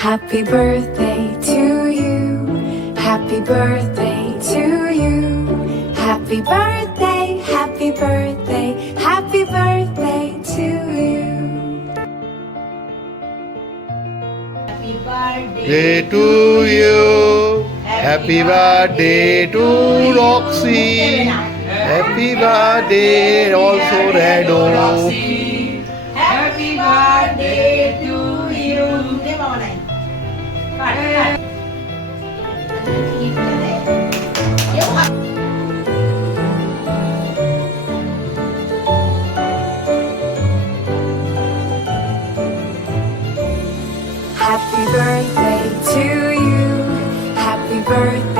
Happy birthday to you. Happy birthday to you. Happy birthday, happy birthday, happy birthday to you. Happy birthday Day to you. Happy birthday to Roxy. Happy birthday also Rado. Happy birthday to you. Dê vào này. Cắt. Happy birthday to you. Happy birthday.